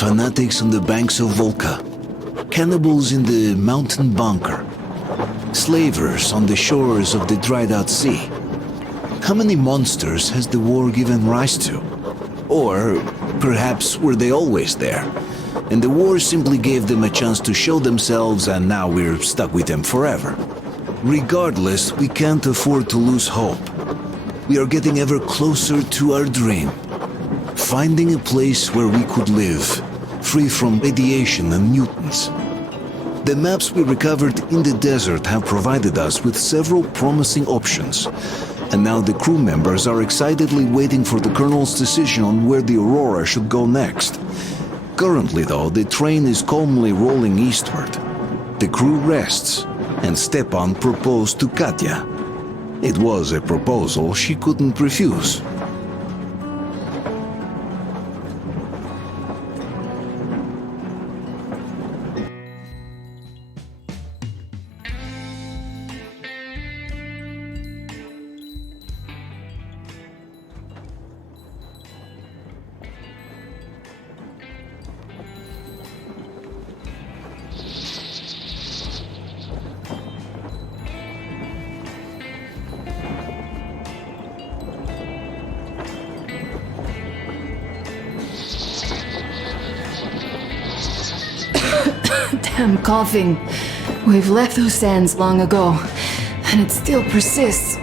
fanatics on the banks of Volca, cannibals in the mountain bunker, slavers on the shores of the dried-out sea. How many monsters has the war given rise to? Or perhaps were they always there, and the war simply gave them a chance to show themselves and now we're stuck with them forever? Regardless, we can't afford to lose hope. We are getting ever closer to our dream. Finding a place where we could live, free from radiation and mutants. The maps we recovered in the desert have provided us with several promising options, and now the crew members are excitedly waiting for the Colonel's decision on where the Aurora should go next. Currently, though, the train is calmly rolling eastward. The crew rests, and Stepan proposed to Katya. It was a proposal she couldn't refuse. Damn coughing. We've left those sands long ago, and it still persists.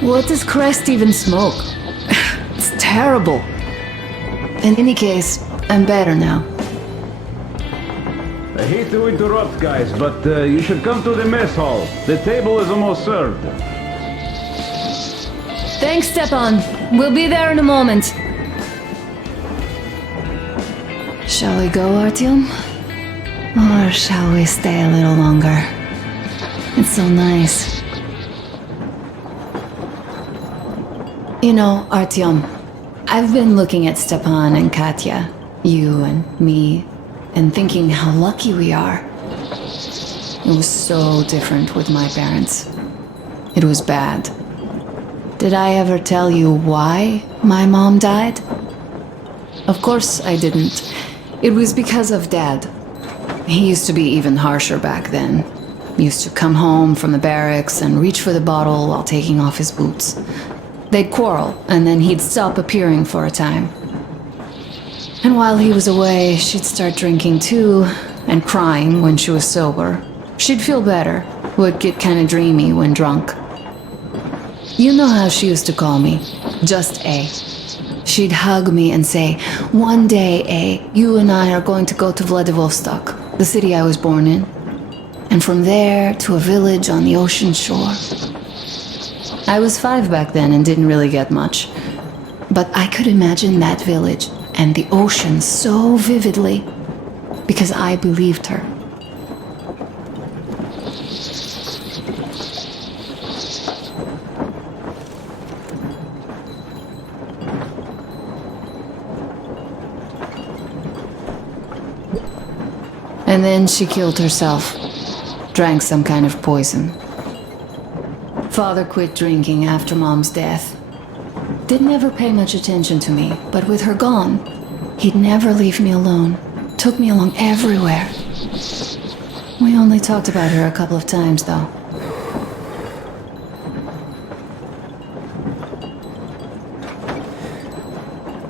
What does Crest even smoke? It's terrible. In any case, I'm better now. I hate to interrupt, guys, but you should come to the mess hall. The table is almost served. Thanks, Stepan. We'll be there in a moment. Shall we go, Artyom? Or shall we stay a little longer? It's so nice. You know, Artyom, I've been looking at Stepan and Katya, you and me, and thinking how lucky we are. It was so different with my parents. It was bad. Did I ever tell you why my mom died? Of course I didn't. It was because of Dad. He used to be even harsher back then. Used to come home from the barracks and reach for the bottle while taking off his boots. They'd quarrel, and then he'd stop appearing for a time. And while he was away, she'd start drinking too, and crying when she was sober. She'd feel better, would get kinda dreamy when drunk. You know how she used to call me? Just A. She'd hug me and say, "One day, A, you and I are going to go to Vladivostok, the city I was born in. And from there to a village on the ocean shore." I was 5 back then and didn't really get much. But I could imagine that village and the ocean so vividly because I believed her. And then she killed herself. Drank some kind of poison. Father quit drinking after Mom's death. Didn't ever pay much attention to me, but with her gone, he'd never leave me alone. Took me along everywhere. We only talked about her a couple of times, though.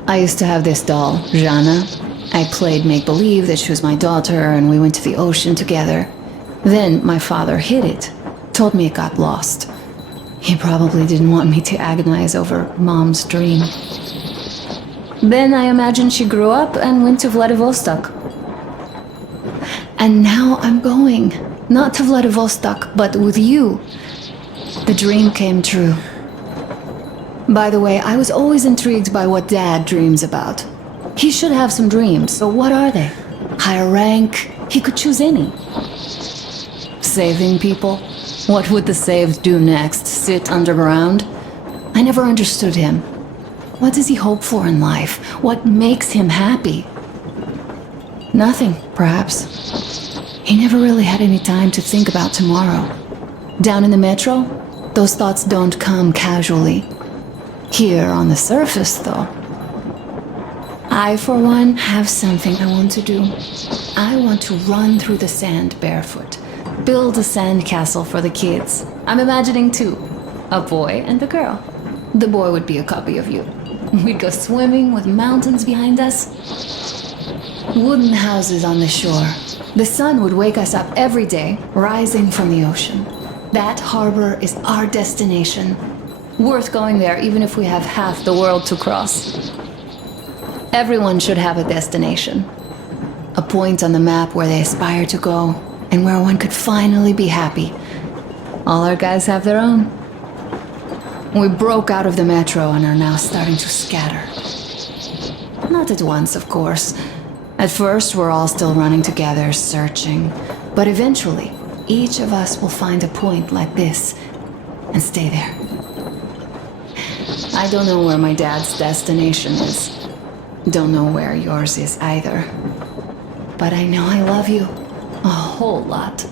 I used to have this doll, Jana. I played make-believe that she was my daughter and we went to the ocean together. Then my father hid it, told me it got lost. He probably didn't want me to agonize over Mom's dream. Then I imagine she grew up and went to Vladivostok. And now I'm going, not to Vladivostok, but with you. The dream came true. By the way, I was always intrigued by what Dad dreams about. He should have some dreams, so what are they? Higher rank? He could choose any. Saving people? What would the saved do next? Sit underground? I never understood him. What does he hope for in life? What makes him happy? Nothing, perhaps. He never really had any time to think about tomorrow. Down in the metro, those thoughts don't come casually. Here on the surface, though, I, for one, have something I want to do. I want to run through the sand barefoot. Build a sand castle for the kids. I'm imagining two. A boy and a girl. The boy would be a copy of you. We'd go swimming with mountains behind us. Wooden houses on the shore. The sun would wake us up every day, rising from the ocean. That harbor is our destination. Worth going there even if we have half the world to cross. Everyone should have a destination. A point on the map where they aspire to go, and where one could finally be happy. All our guys have their own. We broke out of the metro and are now starting to scatter. Not at once, of course. At first, we're all still running together, searching. But eventually, each of us will find a point like this and stay there. I don't know where my dad's destination is. Don't know where yours is either. But I know I love you a whole lot.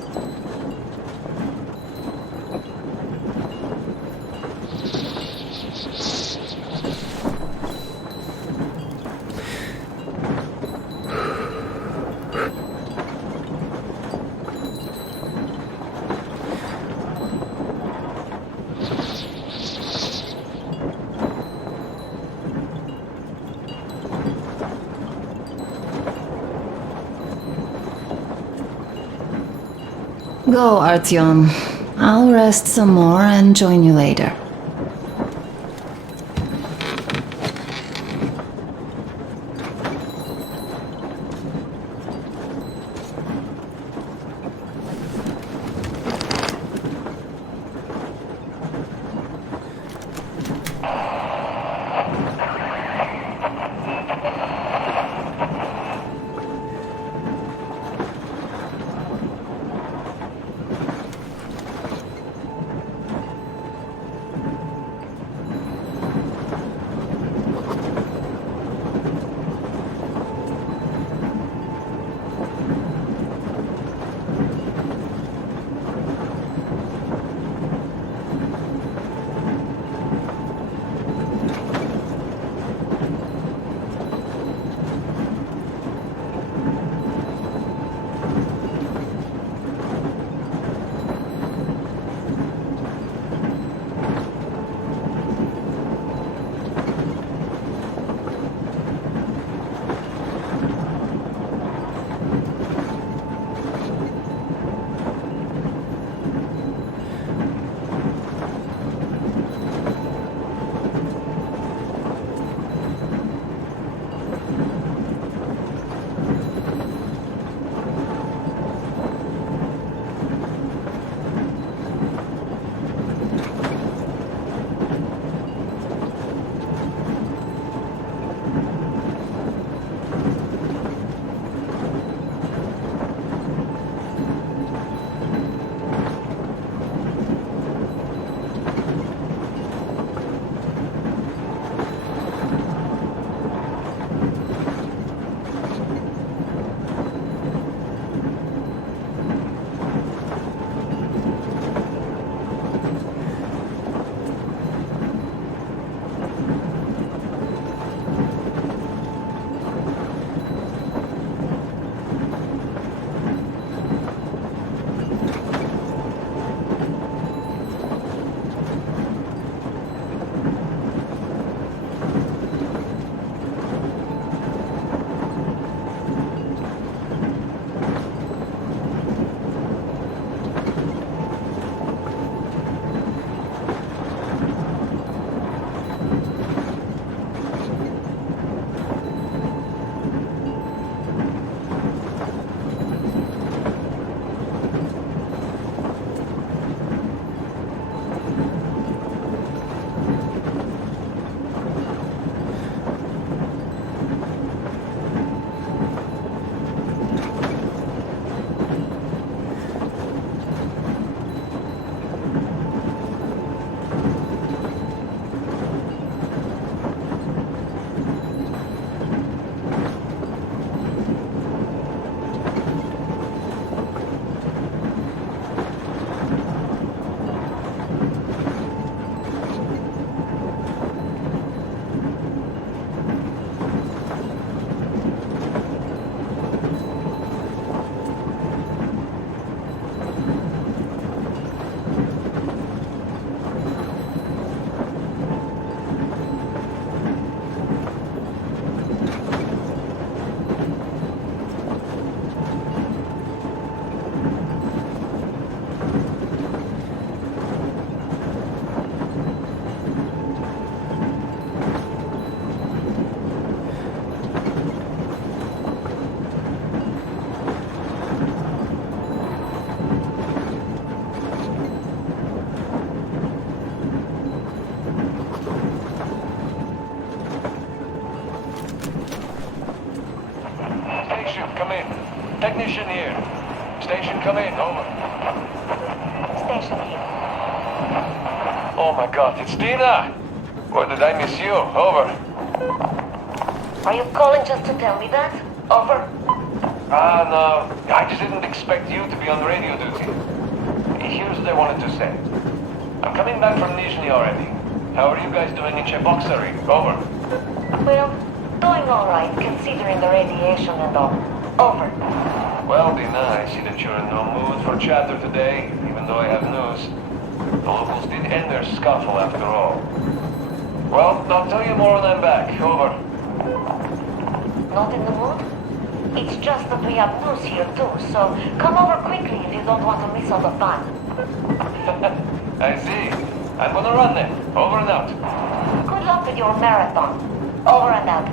Go, Artyom. I'll rest some more and join you later. Technician here. Station come in, over. Station here. Oh my god, it's Dina! Or did I miss you? Over. Are you calling just to tell me that? Over. No. I just didn't expect you to be on radio duty. Here's what I wanted to say. I'm coming back from Nizhny already. How are you guys doing in Cheboksary? Over. Well, doing alright, considering the radiation and all. Over. Well, Dina, I see that you're in no mood for chatter today, even though I have news. The locals did end their scuffle after all. Well, I'll tell you more when I'm back. Over. Not in the mood? It's just that we have news here too, so come over quickly if you don't want to miss all the fun. I see. I'm gonna run then. Over and out. Good luck with your marathon. Over and out.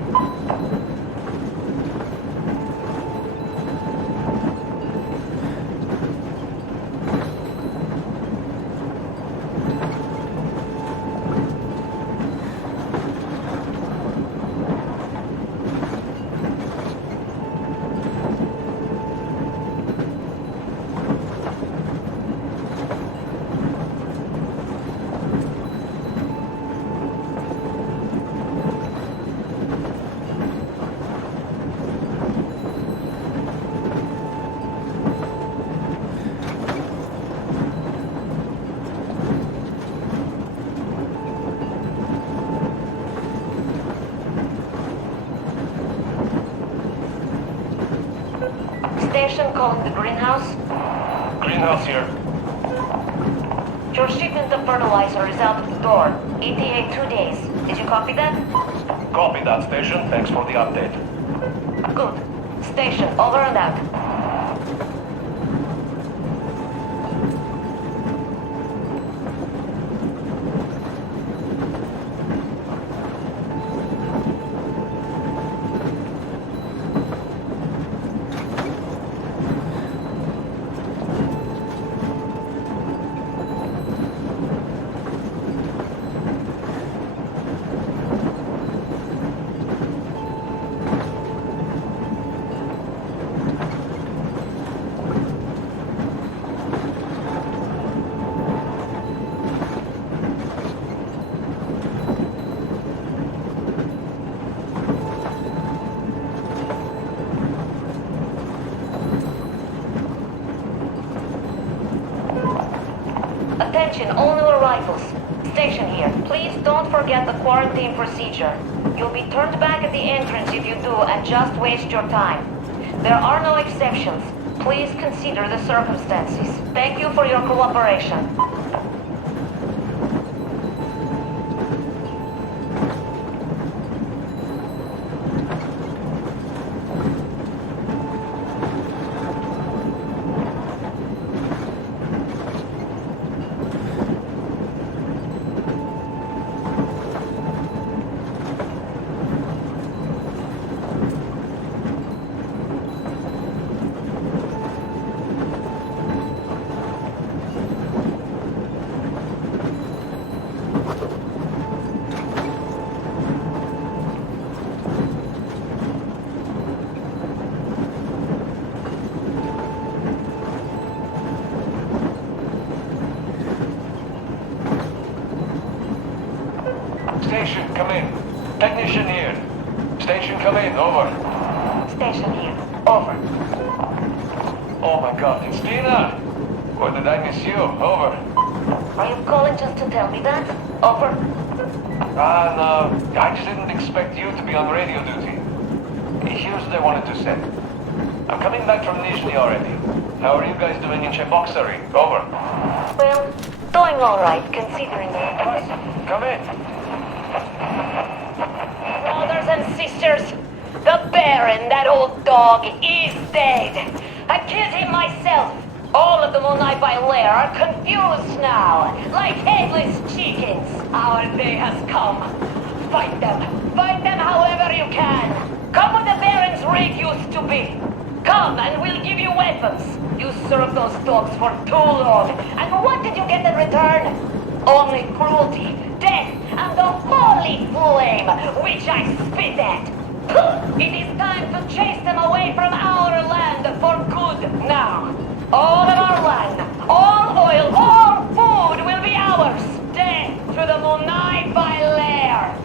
Station calling the greenhouse. Greenhouse here. Your shipment of fertilizer is out of the door. ETA 2 days. Did you copy that? Copy that, station. Thanks for the update. Good. Station, over and out. Attention, all new arrivals. Station here. Please don't forget the quarantine procedure. You'll be turned back at the entrance if you do, and just waste your time. There are no exceptions. Please consider the circumstances. Thank you for your cooperation. Station, come in. Technician here. Station, come in. Over. Station here. Over. Oh my god, it's Dina! Or did I miss you? Over. Are you calling just to tell me that? Over. No. I just didn't expect you to be on radio duty. Here's what I wanted to say. I'm coming back from Nizhny already. How are you guys doing in Cheboksary? Over. Well, doing alright, considering the... Come in. Brothers and sisters, the Baron, that old dog, is dead. I killed him myself. All of the Moonlight by Lair are confused now, like headless chickens. Our day has come. Fight them. Fight them however you can. Come where the Baron's rig used to be. Come and we'll give you weapons. You served those dogs for too long. And what did you get in return? Only cruelty, death, and the holy flame, which I spit at. It is time to chase them away from our land for good now. All of our land, all oil, all food will be ours. Death to the Monai by lair.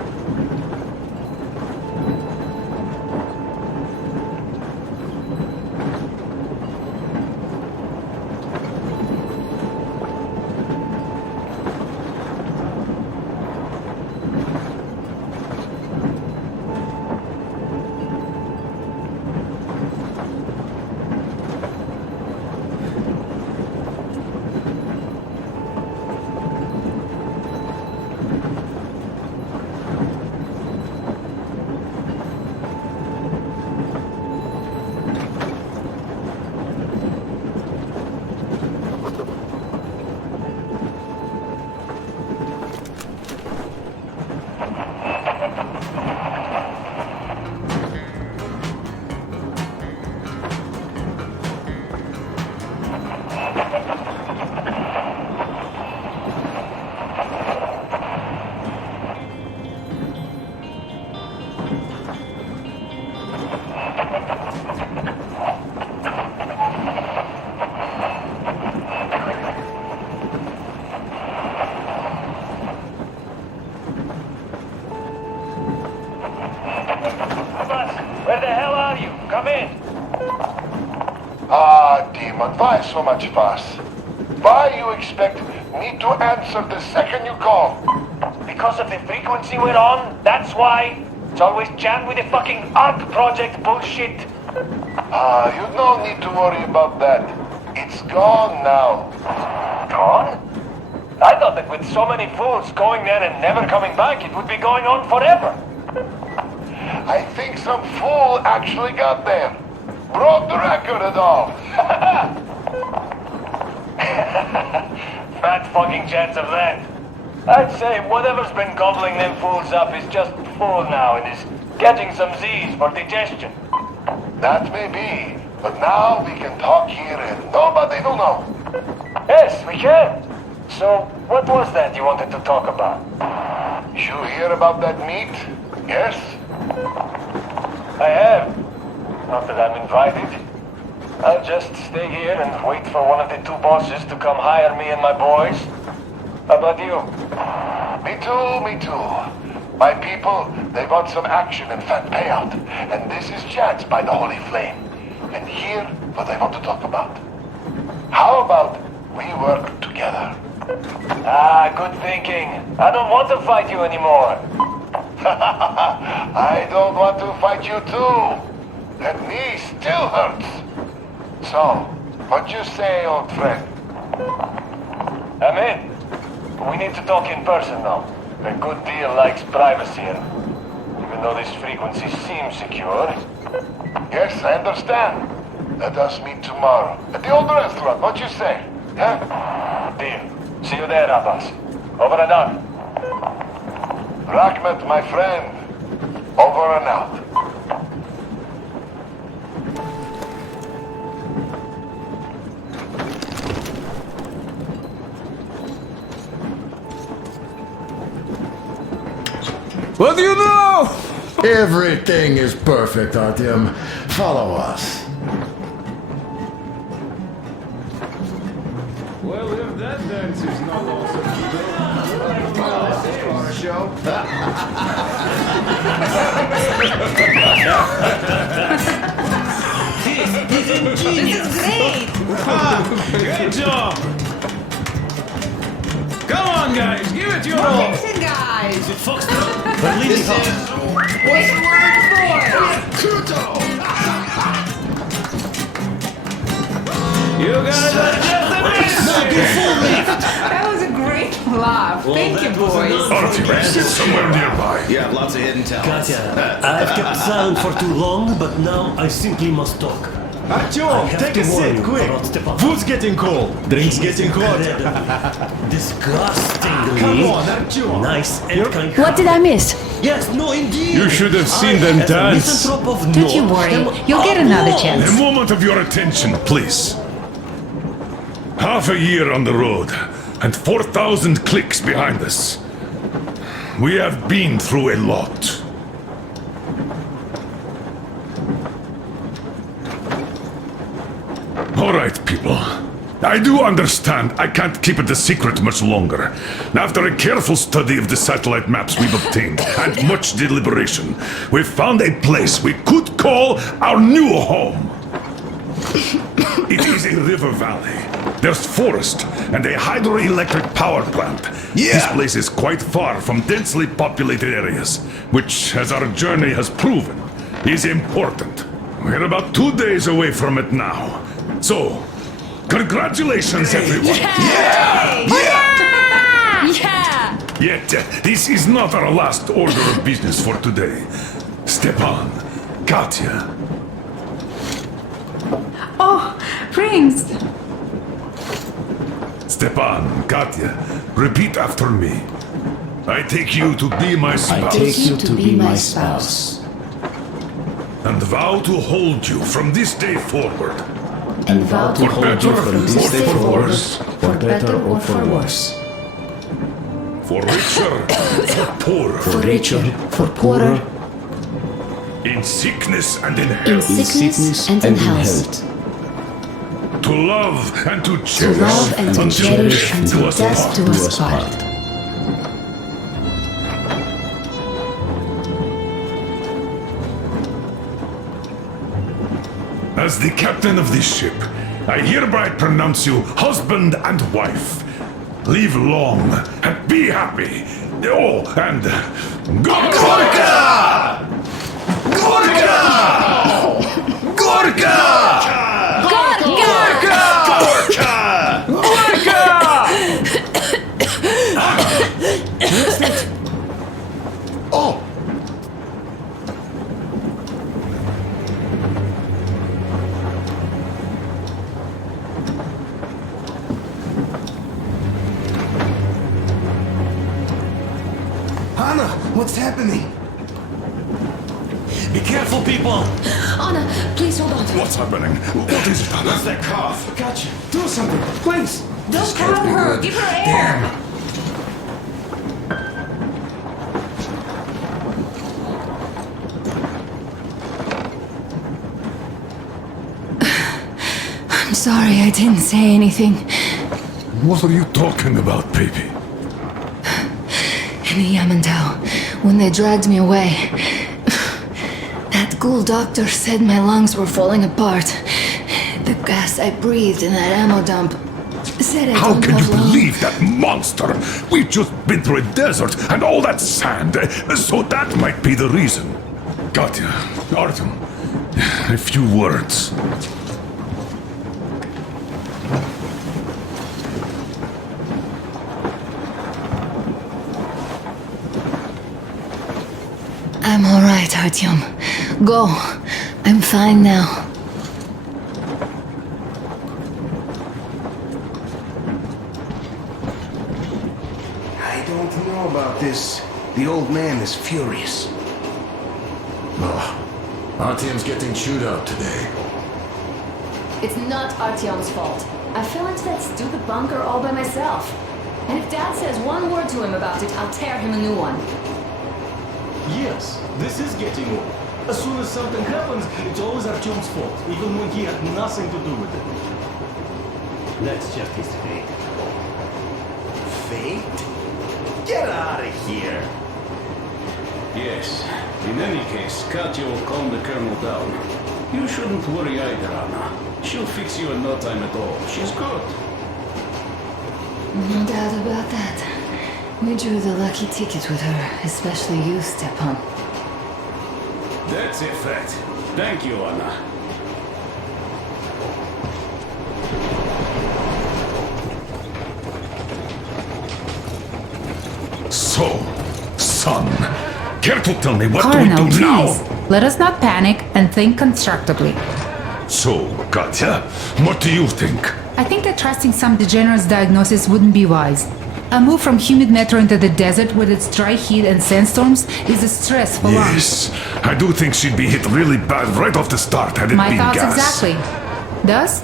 Where the hell are you? Come in. Ah, demon, why so much fuss? Why you expect me to answer the second you call? Because of the frequency we're on, that's why. It's always jammed with the fucking ARC project bullshit. Ah, you no need to worry about that. It's gone now. Gone? I thought that with so many fools going there and never coming back, it would be going on forever. I think some fool actually got there. Broke the record and all. Fat fucking chance of that. I'd say whatever's been gobbling them fools up is just full now and is getting some Z's for digestion. That may be, but now we can talk here and nobody will know. Yes, we can. So, what was that you wanted to talk about? You hear about that meet? Yes? I have. Not that I'm invited. I'll just stay here and wait for one of the two bosses to come hire me and my boys. How about you? Me too, me too. My people, they want some action and fat payout. And this is chance by the Holy Flame. And here, what I want to talk about. How about we work together? Ah, good thinking. I don't want to fight you anymore. I don't want to fight you too. That knee still hurts. So, what you say, old friend? I'm in. We need to talk in person now. A good deal likes privacy, even though this frequency seems secure. Yes, I understand. Let us meet tomorrow. At the old restaurant, what you say? Huh? Deal. See you there, Abbas. Over and out. Rahmat, my friend. Over and out. What do you know? Everything is perfect, Artyom. Follow us. Well, if that dance is not awesome, good job! Come on, guys, give it your all! Listen, guys. This is... What's the word for? Kuto! You guys are just amazing! That was a great laugh. Thank you, boys. Artyom, sit somewhere nearby. You have lots of hidden talents. Katya, I've kept silent for too long, but now I simply must talk. Artyom, take a seat, quick! Food's getting cold, drinks getting hot. Disgustingly Come on, Artyom! nice and kind. What did I miss? Yes, no, indeed. You should have seen I, them as a dance. misanthrope of Don't you North, worry. am You'll get another appalled. chance. A moment of your attention, please. Half a year on the road, and 4,000 clicks behind us. We have been through a lot. All right, people. I do understand I can't keep it a secret much longer. After a careful study of the satellite maps we've obtained and much deliberation, we've found a place we could call our new home. It is a river valley. There's forest and a hydroelectric power plant. This place is quite far from densely populated areas, which, as our journey has proven, is important. We're about 2 days away from it now. So, congratulations, everyone! Yet, this is not our last order of business for today. Stepan, Katya. Oh, Prince! Stepan, Katya, repeat after me. I take you to be my spouse. I take you to be my spouse. And vow to hold you from this day forward. And vow to hold you from this day forward, for better or for worse. For richer, for poorer. For richer, for poorer. In sickness and in In health. sickness and in health. To love and to To cherish. love and to until cherish death until do us death part. do us part. As the captain of this ship, I hereby pronounce you husband and wife. Live long and be happy. Oh, and Gorka! Gorka! Gorka! Oh! Anna, what's happening? Be careful, people! Anna, please hold on. What's happening? What is it, Anna? What's that cough? Gotcha. Do something, please. Don't crowd her! Give her air! I'm sorry I didn't say anything. What are you talking about, baby? In the Yamantau, when they dragged me away, that ghoul doctor said my lungs were falling apart. The gas I breathed in that ammo dump said I How don't can you have long. believe that monster? We've just been through a desert and all that sand, so that might be the reason. Katya, Artyom, a few words. I'm all right, Artyom. Go. I'm fine now. I don't know about this. The old man is furious. Artyom's getting chewed out today. It's not Artyom's fault. I fell into that stupid bunker all by myself. And if Dad says one word to him about it, I'll tear him a new one. Yes, this is getting old. As soon as something happens, it's always Artyom's fault, even when he had nothing to do with it. That's just his fate. Fate? Get out of here. Yes. In any case, Katya will calm the colonel down. You shouldn't worry either, Anna. She'll fix you in no time at all. She's good. No doubt about that. We drew the lucky ticket with her, especially you, Stepan. That's a fact. Thank you, Anna. So, son, care to tell me what Colonel, do we do now? please. Let us not panic and think constructively. So, Katya, what do you think? I think that trusting some degenerate's diagnosis wouldn't be wise. A move from humid metro into the desert with its dry heat and sandstorms is a stress for lungs. Yes, I do think she'd be hit really bad right off the start had it My been thoughts gas. exactly. Thus,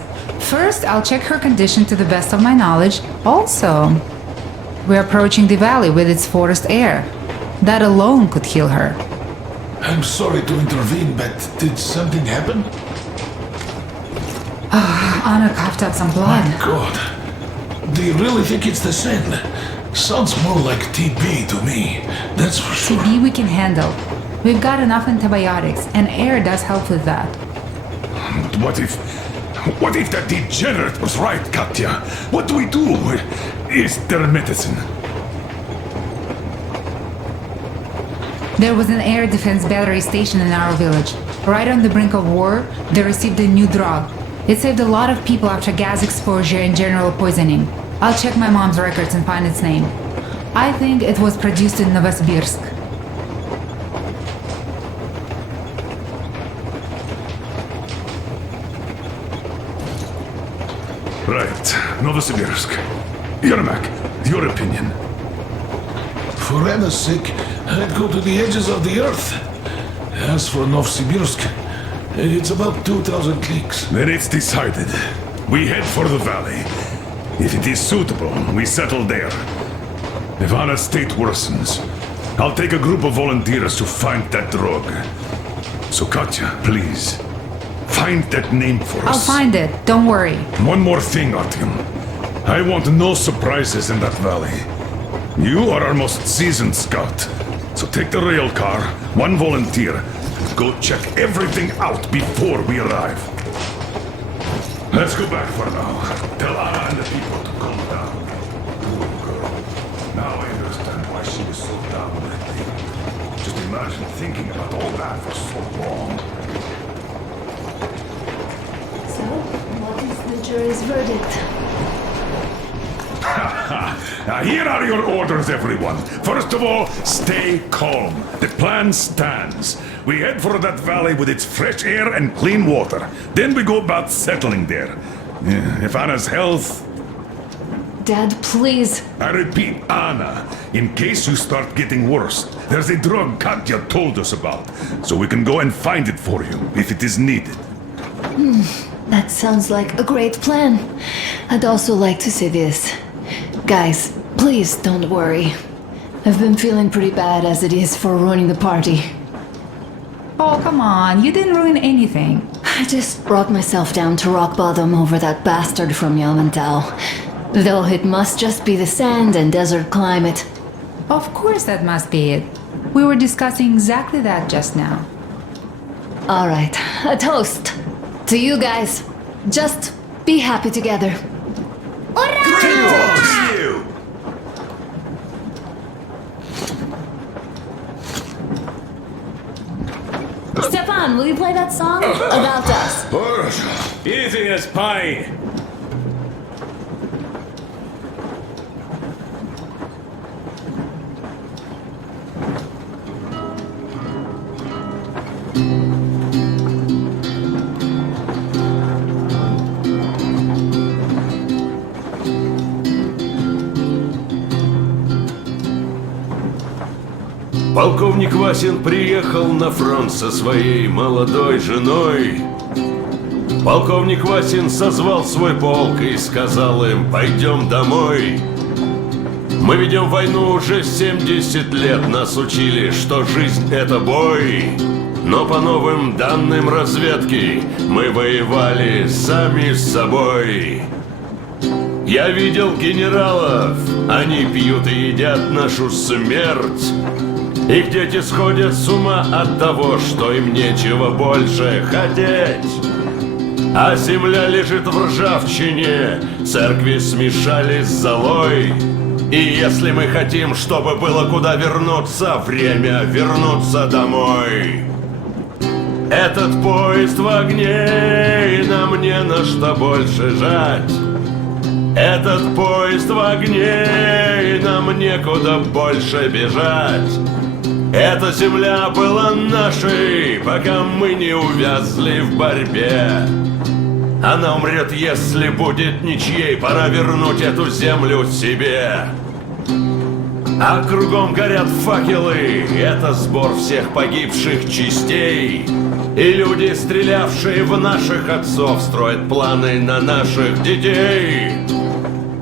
first I'll check her condition to the best of my knowledge. Also, we're approaching the valley with its forest air. That alone could heal her. I'm sorry to intervene, but did something happen? Anna coughed up some blood. God. Do you really think it's the sand? Sounds more like TB to me. That's for sure. TB we can handle. We've got enough antibiotics, and air does help with that. What if that degenerate was right, Katya? What do we do? Is there medicine? There was an air defense battery station in our village. Right on the brink of war, they received a new drug. It saved a lot of people after gas exposure and general poisoning. I'll check my mom's records and find its name. I think it was produced in Novosibirsk. Right, Novosibirsk. Yermak, your opinion? For Anna's sake, I'd go to the edges of the earth. As for Novosibirsk, it's about 2,000 cliques. Then it's decided. We head for the valley. If it is suitable, we settle there. If Anna's state worsens, I'll take a group of volunteers to find that drug. So Katya, please, find that name for us. I'll find it, don't worry. One more thing, Artyom. I want no surprises in that valley. You are our most seasoned scout. So take the rail car, one volunteer, and go check everything out before we arrive. Let's go back for now. Tell Anna and the people to calm down. Poor girl. Now I understand why she was so down lately. Just imagine thinking about all that for so long. So, what is the jury's verdict? Now here are your orders, everyone. First of all, stay calm. The plan stands. We head for that valley with its fresh air and clean water. Then we go about settling there. If Anna's health... Dad, please. I repeat, Anna, in case you start getting worse, there's a drug Katya told us about, so we can go and find it for you, if it is needed. That sounds like a great plan. I'd also like to say this. Guys, please don't worry. I've been feeling pretty bad as it is for ruining the party. Oh, come on, you didn't ruin anything. I just brought myself down to rock bottom over that bastard from Yamantau. Though it must just be the sand and desert climate. Of course that must be it. We were discussing exactly that just now. Alright, a toast. To you guys. Just be happy together. Stefan, will you play that song? About us. Easy as pie. Полковник Васин приехал на фронт со своей молодой женой. Полковник Васин созвал свой полк и сказал им: пойдем домой. Мы ведем войну уже 70 лет, нас учили, что жизнь это бой. Но по новым данным разведки мы воевали сами с собой. Я видел генералов, они пьют и едят нашу смерть. Их дети сходят с ума от того, что им нечего больше хотеть. А земля лежит в ржавчине, церкви смешались с золой. И если мы хотим, чтобы было куда вернуться, время вернуться домой. Этот поезд в огне, и нам не на что больше жать. Этот поезд в огне, и нам некуда больше бежать. Эта земля была нашей, пока мы не увязли в борьбе. Она умрет, если будет ничьей, пора вернуть эту землю себе. А кругом горят факелы, это сбор всех погибших частей. И люди, стрелявшие в наших отцов, строят планы на наших детей.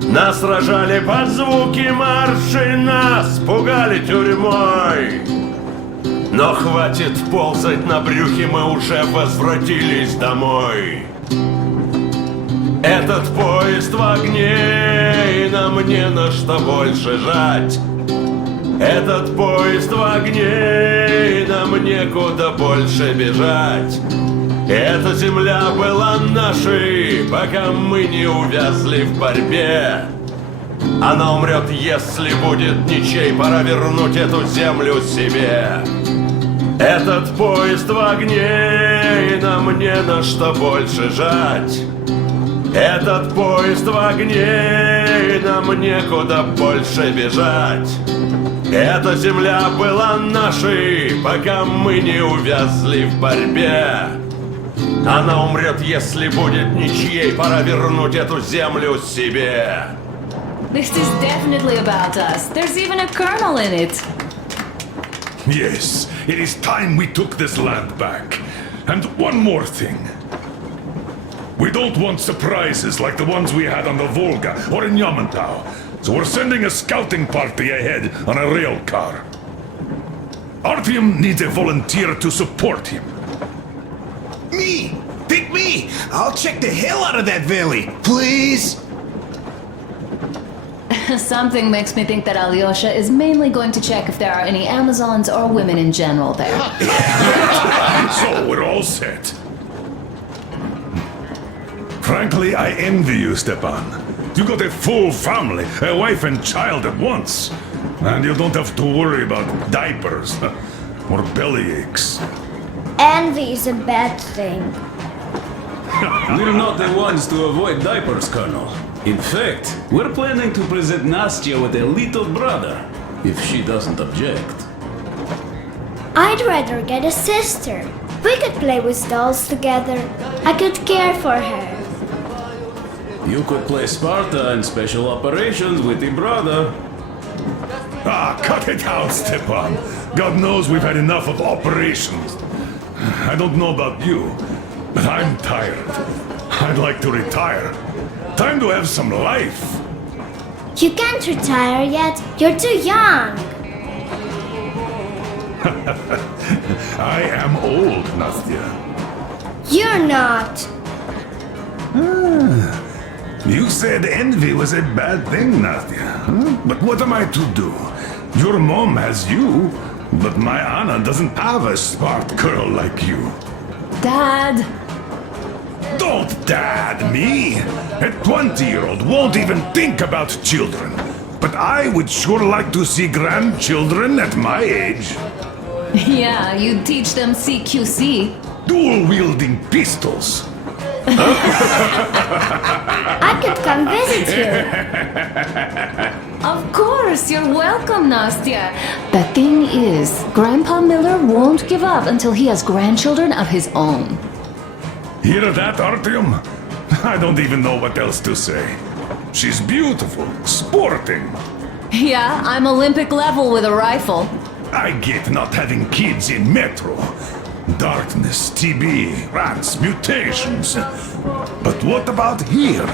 Нас сражали под звуки маршей, нас пугали тюрьмой. Но хватит ползать на брюхе, мы уже возвратились домой. Этот поезд в огне, и нам не на что больше жать. Этот поезд в огне, и нам некуда больше бежать. Эта земля была нашей, пока мы не увязли в борьбе. Она умрет, если будет ничей, пора вернуть эту землю себе. Этот поезд в огне, и нам не на что больше жать. Этот поезд в огне, и нам некуда больше бежать. Эта земля была нашей, пока мы не увязли в борьбе. Она умрет, если будет ничьей, пора вернуть эту землю себе. This is definitely about us. There's even a colonel in it. Yes, it is time we took this land back. And one more thing. We don't want surprises like the ones we had on the Volga or in Yamantau. So we're sending a scouting party ahead on a rail car. Artyom needs a volunteer to support him. Me! Pick me! I'll check the hell out of that valley! Please! Something makes me think that Alyosha is mainly going to check if there are any Amazons or women in general there. So we're all set. Frankly, I envy you, Stepan. You got a full family, a wife and child at once. And you don't have to worry about diapers or belly aches. Envy is a bad thing. We're not the ones to avoid diapers, Colonel. In fact, we're planning to present Nastya with a little brother, if she doesn't object. I'd rather get a sister. We could play with dolls together. I could care for her. You could play Sparta and special operations with your brother. Ah, cut it out, Stepan. God knows we've had enough of operations. I don't know about you, but I'm tired. I'd like to retire. Time to have some life. You can't retire yet. You're too young. I am old, Nastya. You're not. You said envy was a bad thing, Nastya. Huh? But what am I to do? Your mom has you, but my Anna doesn't have a smart girl like you. Dad! Don't dad me! A 20-year-old won't even think about children. But I would sure like to see grandchildren at my age. Yeah, you teach them CQC. Dual-wielding pistols. I could come visit you. Of course, you're welcome, Nastya. The thing is, Grandpa Miller won't give up until he has grandchildren of his own. Hear that, Artyom? I don't even know what else to say. She's beautiful, sporting. Yeah, I'm Olympic level with a rifle. I get not having kids in Metro. Darkness, TB, rats, mutations. But what about here?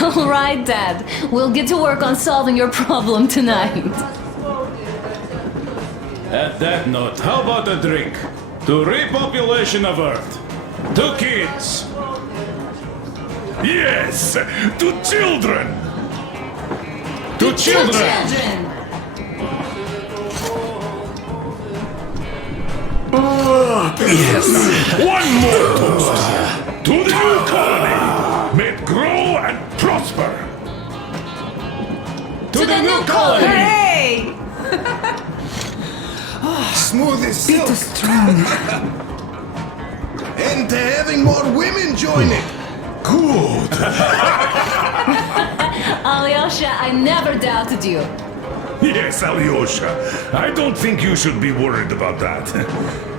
All right, Dad. We'll get to work on solving your problem tonight. At that note, how about a drink? To repopulation of Earth. To kids. Yes, to children. To children. Yes. One more toast. To the new colony. May it grow and prosper. To the new colony. Hey! Smooth as silk. Strong. And to having more women join it. Good. Alyosha, I never doubted you. Yes, Alyosha. I don't think you should be worried about that.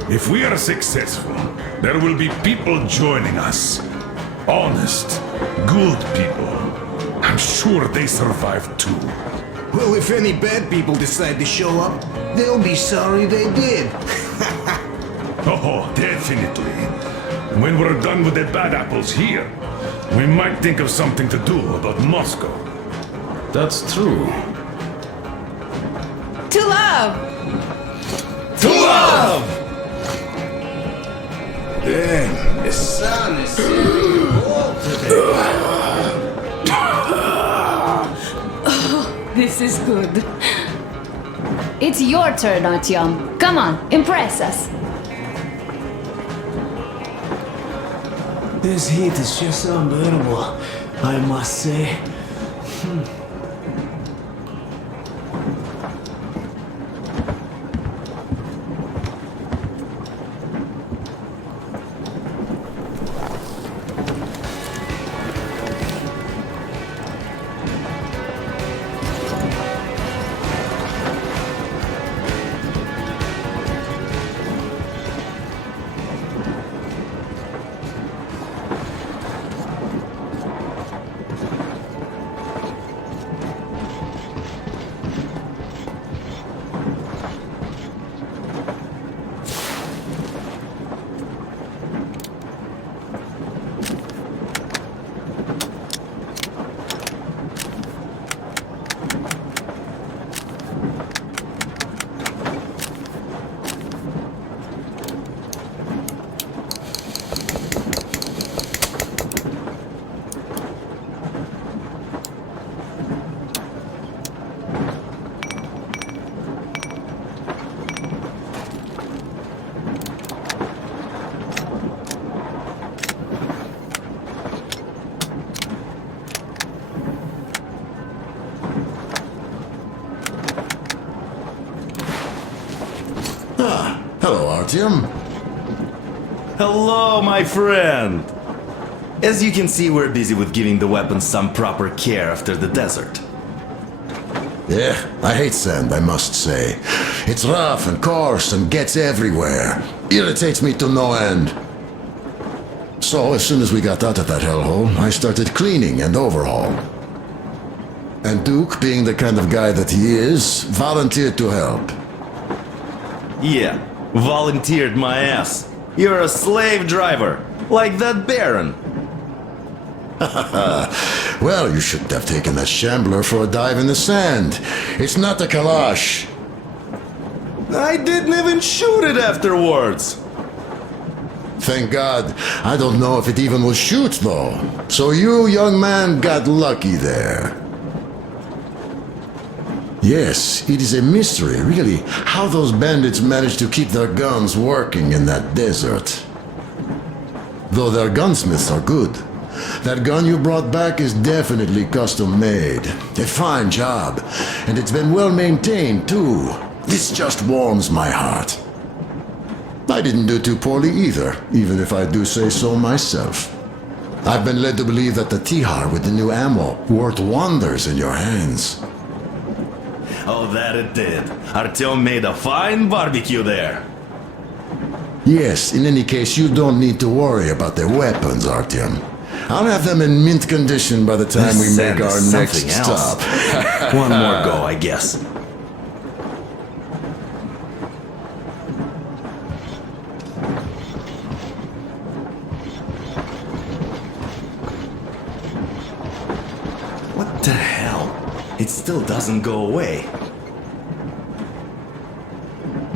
If we are successful, there will be people joining us. Honest, good people. I'm sure they survive too. Well, if any bad people decide to show up, they'll be sorry they did. Oh, definitely. When we're done with the bad apples here, we might think of something to do about Moscow. That's true. To love! To love! Damn, the sun is setting cold today. This is good. It's your turn, Artyom. Come on, impress us. This heat is just unbearable, I must say. Hello, Artyom. Hello, my friend. As you can see, we're busy with giving the weapons some proper care after the desert. Yeah, I hate sand, I must say. It's rough and coarse and gets everywhere. Irritates me to no end. So, as soon as we got out of that hellhole, I started cleaning and overhaul. And Duke, being the kind of guy that he is, volunteered to help. Yeah, volunteered my ass. You're a slave driver, like that Baron. Well, you shouldn't have taken that shambler for a dive in the sand. It's not a Kalash. I didn't even shoot it afterwards. Thank God. I don't know if it even will shoot, though. So you, young man, got lucky there. Yes, it is a mystery, really, how those bandits managed to keep their guns working in that desert. Though their gunsmiths are good. That gun you brought back is definitely custom made. A fine job. And it's been well maintained, too. This just warms my heart. I didn't do too poorly either, even if I do say so myself. I've been led to believe that the Tihar with the new ammo worked wonders in your hands. Oh, that it did. Artyom made a fine barbecue there. Yes, in any case, you don't need to worry about their weapons, Artyom. I'll have them in mint condition by the time we make our next stop. One more go, I guess. What the hell? It still doesn't go away.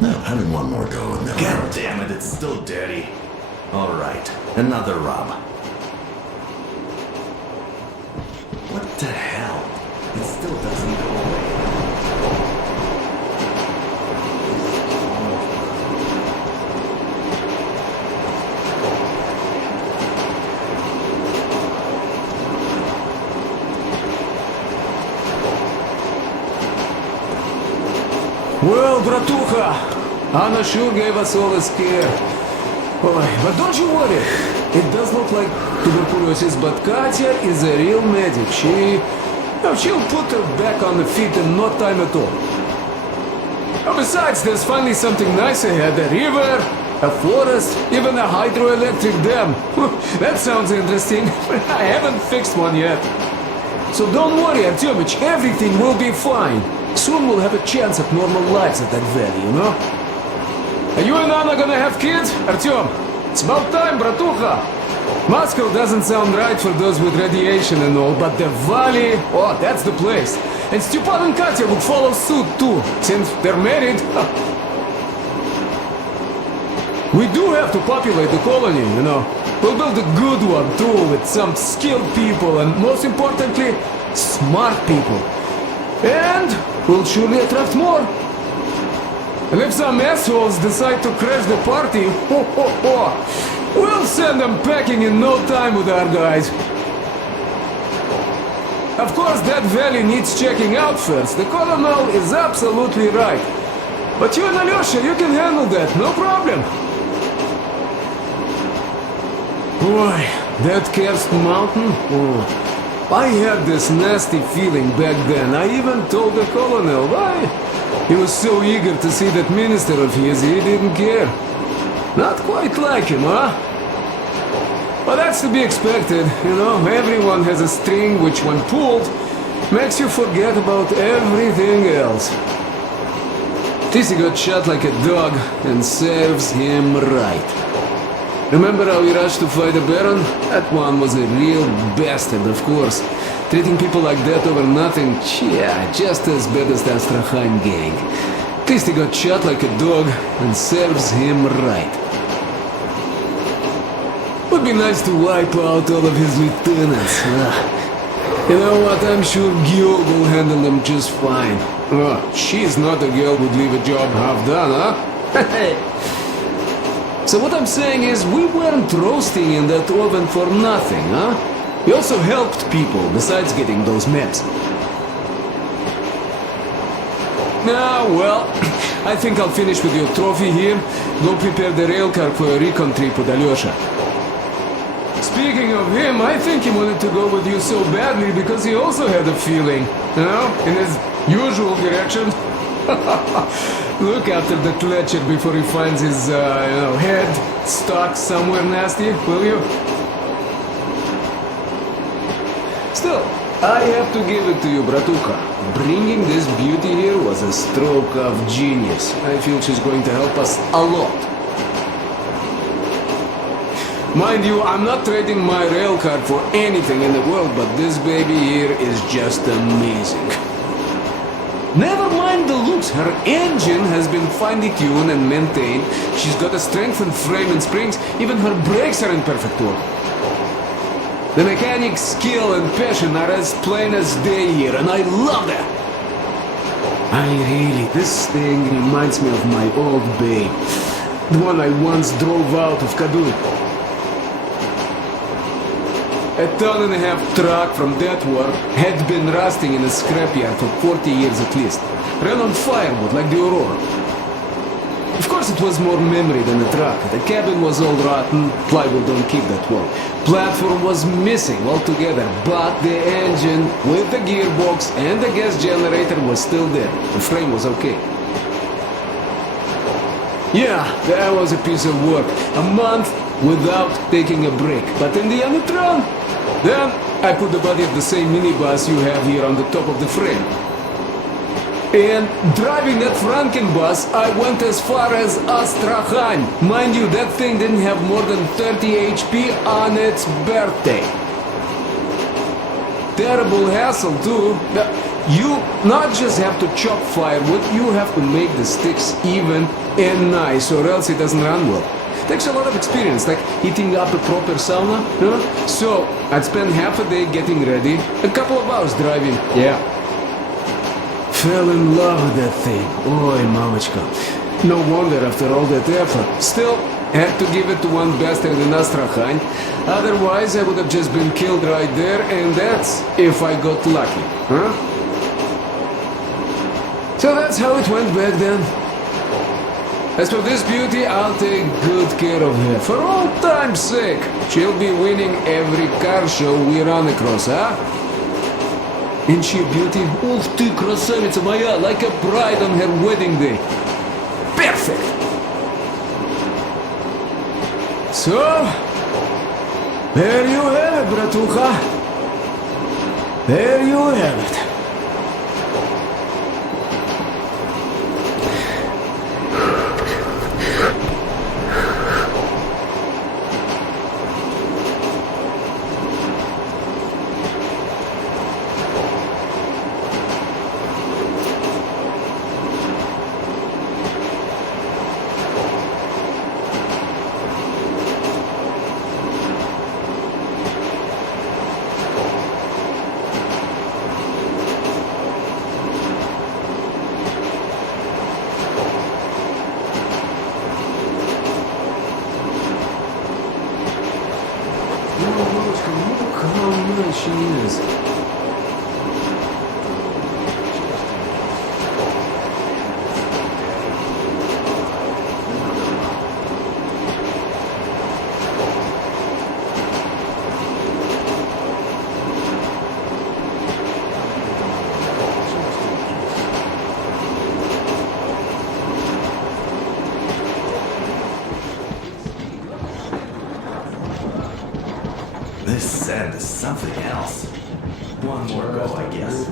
No, having one more go and then... God damn it, it's still dirty. Alright, another rub. What the hell? It still doesn't go away. Well, bratucha, Anna sure gave us all a scare. But don't you worry. It does look like tuberculosis, but Katya is a real medic. She'll put her back on the feet in no time at all. Besides, there's finally something nice ahead. A river, a forest, even a hydroelectric dam. That sounds interesting. I haven't fixed one yet. So don't worry, Artyomich, everything will be fine. Soon we'll have a chance at normal lives at that valley, you know? Are you and Anna gonna have kids, Artyom? It's about time, bratucha! Moscow doesn't sound right for those with radiation and all, but the valley, oh, that's the place. And Stepan and Katya would follow suit too, since they're married. We do have to populate the colony, you know. We'll build a good one too, with some skilled people and, most importantly, smart people. And we'll surely attract more. And if some assholes decide to crash the party, we'll send them packing in no time with our guys. Of course, that valley needs checking out first. The colonel is absolutely right. But you and Alyosha, you can handle that, no problem. Boy, that cursed mountain? Oh, I had this nasty feeling back then. I even told the colonel why. He was so eager to see that minister of his, he didn't care. Not quite like him, huh? But that's to be expected, you know. Everyone has a string which, when pulled, makes you forget about everything else. Tissy got shot like a dog, and serves him right. Remember how we rushed to fight the Baron? That one was a real bastard, of course. Treating people like that over nothing, yeah, just as bad as the Astrakhan gang. At least he got shot like a dog, and serves him right. Would be nice to wipe out all of his lieutenants. You know what, I'm sure Gil will handle them just fine. She's not a girl who'd leave a job half done, huh? So what I'm saying is, we weren't roasting in that oven for nothing, huh? We also helped people, besides getting those maps. Now, well, I think I'll finish with your trophy here. Go prepare the railcar for a recon trip with Alyosha. Speaking of him, I think he wanted to go with you so badly because he also had a feeling, you know, in his usual direction. Look after the Fletcher before he finds his, head stuck somewhere nasty, will you? Still, I have to give it to you, Bratuka. Bringing this beauty here was a stroke of genius. I feel she's going to help us a lot. Mind you, I'm not trading my rail card for anything in the world, but this baby here is just amazing. Never mind the looks, her engine has been finely tuned and maintained. She's got a strengthened frame and springs, even her brakes are in perfect order. The mechanic's skill and passion are as plain as day here, and I love that. This thing reminds me of my old babe. The one I once drove out of Kadui. A ton-and-a-half truck from that war had been rusting in a scrapyard for 40 years at least. Ran on firewood like the Aurora. Of course it was more memory than a truck. The cabin was all rotten, plywood don't keep that well. Platform was missing altogether, but the engine with the gearbox and the gas generator was still there. The frame was okay. Yeah, that was a piece of work. A month without taking a break. But in the end it ran. Then I put the body of the same minibus you have here on the top of the frame. And driving that Frankenbus, I went as far as Astrakhan. Mind you, that thing didn't have more than 30 HP on its birthday. Terrible hassle too. You not just have to chop firewood, you have to make the sticks even and nice, or else it doesn't run well. Takes a lot of experience, like heating up a proper sauna, huh? So, I'd spend half a day getting ready, a couple of hours driving, yeah. Fell in love with that thing, oi mamachka. No wonder after all that effort. Still, had to give it to one bastard in Astrakhan, otherwise I would have just been killed right there, and that's if I got lucky, huh? So that's how it went back then. As for this beauty, I'll take good care of her. For all time's sake, she'll be winning every car show we run across, huh? Ain't she a beauty? Ух ты, красавица моя, like a bride on her wedding day. Perfect! So, there you have it, Bratucha. There you have it. Look how nice she is. This sand is something else. One more go, I guess.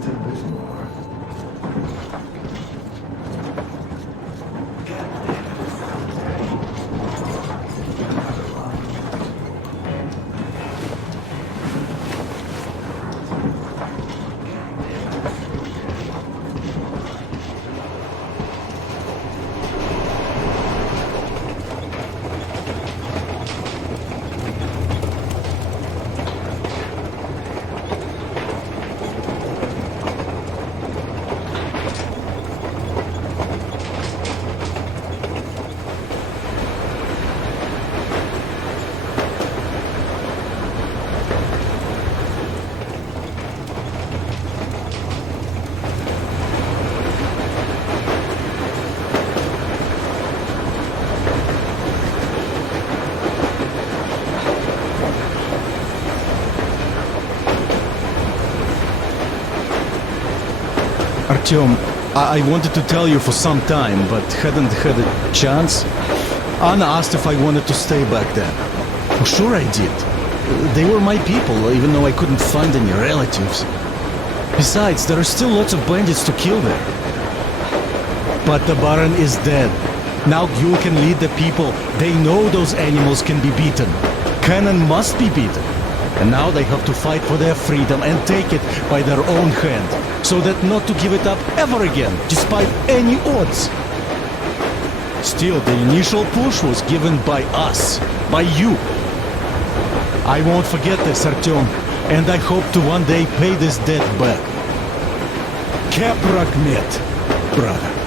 Artyom, I wanted to tell you for some time, but hadn't had a chance. Anna asked if I wanted to stay back then. Well, sure I did. They were my people, even though I couldn't find any relatives. Besides, there are still lots of bandits to kill there. But the Baron is dead. Now Gyul can lead the people. They know those animals can be beaten. Cannon must be beaten. And now they have to fight for their freedom and take it by their own hand, so that not to give it up ever again, despite any odds. Still, the initial push was given by us, by you. I won't forget this, Artyom, and I hope to one day pay this debt back. Keprak met, brother.